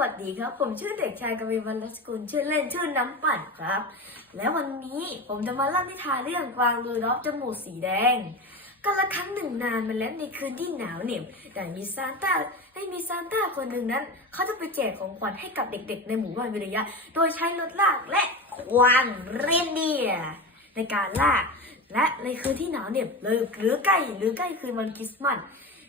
วัสดีครับ ผมชื่อเด็กชายกวีวันรัชกุลชื่อเล่นชื่อน้ำปั่นครับ และวันนี้ผมจะมาเล่านิทานเรื่องกวางรูดอฟจมูกสีแดงก็ละครั้งหนึ่งนานมาแล้วในคืนที่หนาวเหน็บแต่มีซานต้าให้มีซานต้าคนหนึ่งนั้น เขาจะไปแจกของขวัญให้กับเด็กๆ ในหมู่บ้านวิริยะ โดยใช้รถลากและควางเรนเดียในการลาก และในคืนที่หนาวเหน็บเลยหรือใกล้หรือใกล้คืนวันคริสต์มาส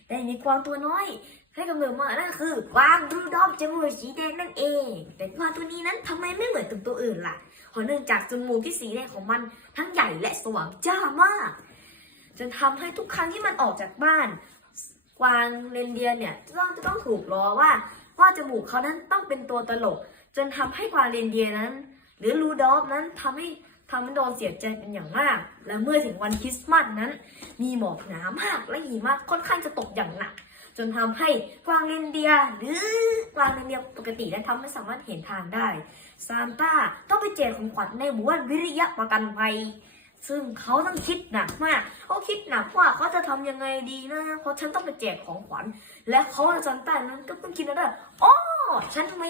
ได้มีกวางตัวน้อยให้กำเนิดมานั่นคือกวางรูดอฟจมูกสีแดงนั่นเอง แต่กวางตัวนี้นั้นทำไมไม่เหมือนตัวตัวอื่นล่ะเพราะเนื่องจากจมูกที่สีแดงของมันทั้งใหญ่และสว่างจ้ามาก จนทำให้ทุกครั้งที่มันออกจากบ้าน กวางเรนเดียร์เนี่ยจะต้องจะต้องถูกล้อว่าว่าจมูกเขานั้นต้องเป็นตัวตลก จนทำให้กวางเรนเดียร์นั้น หรือรูดอฟนั้นทำให้ทำให้โดนเสียใจเป็นอย่างมาก และเมื่อถึงวันคริสต์มาสนั้น มีหมอกหนามากและหิมะค่อนข้างจะตกอย่างหนัก จนทำให้กวางเรนเดียหรือกวางเรนเดียปกติและทำไม่สามารถเห็นทางได้ซานต้าต้องไปแจกของขวัญในหมู่บ้านวิริยะประกันภัยซึ่งเขาต้องคิดหนักมากเขาคิดหนักว่าเขาจะทำยังไงดีนะเพราะฉันต้องไปแจกของขวัญ และเขาและซานต้านั้นก็ต้องคิดนะว่าอ๋อฉันทำไม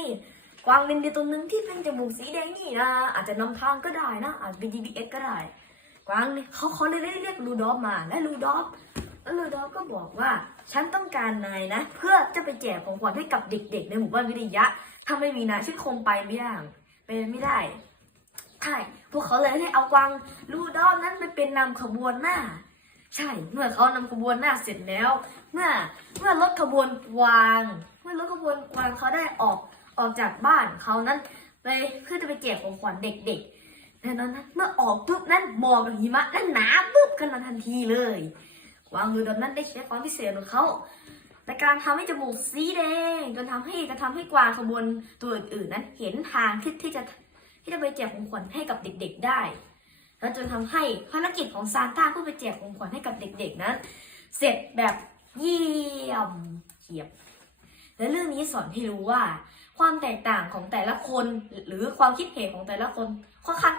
กวางเรนเดียตัวหนึ่งที่เป็นจมูกสีแดงนี่นะอาจจะนำทางก็ได้นะอาจเป็น GPS ก็ได้กวางเนี่ยเขาเขาเลยเรียกลูดอฟมาและลูดอฟ แล้วลูดอฟก็บอกว่า ฉันต้องการนายนะ เพื่อจะไปแจกของขวัญให้กับเด็ก ๆ ในหมู่บ้านวิทยะ ถ้าไม่มีนายฉันคงไปไม่ได้ไปไม่ได้ใช่พวกเขาเลยให้เอากวางลูดอฟนั้นไปเป็นนำขบวนหน้า ใช่ เมื่อเขานำขบวนหน้าเสร็จแล้ว เมื่อเมื่อรถขบวนกวาง เมื่อรถขบวนกวางเขาได้ออกออกจากบ้านเขานั้นไปเพื่อจะไปแจกของขวัญเด็กๆแต่นั้นเมื่อออกปุ๊บนั้นหมอกกับหิมะนั้นหนาปุ๊บกันทันทีเลย กวางลูดอฟนั้นได้ใช้ความพิเศษของเขาในการทำให้จมูกสีแดงจนทำให้จะทำให้กวางขบวนตัวอื่นๆนั้น เห็นทางที่ที่จะที่จะไปแจกของขวัญให้กับเด็ก ๆได้ แล้วจนทำให้ภารกิจของซานต้าเพื่อไปแจกของขวัญให้กับเด็ก ๆนั้น เสร็จแบบเยี่ยมเฉียบ และเรื่องนี้สอนให้รู้ว่า ความแตกต่างของแต่ละคนหรือความคิดเห็นของแต่ละคนค่อนข้างต่างกัน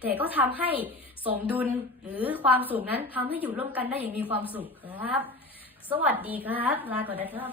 แต่ก็ทำให้สมดุลหรือความสุขนั้นทำให้อยู่ร่วมกันได้อย่างมีความสุขครับ สวัสดีครับ ลาก่อนนะครับ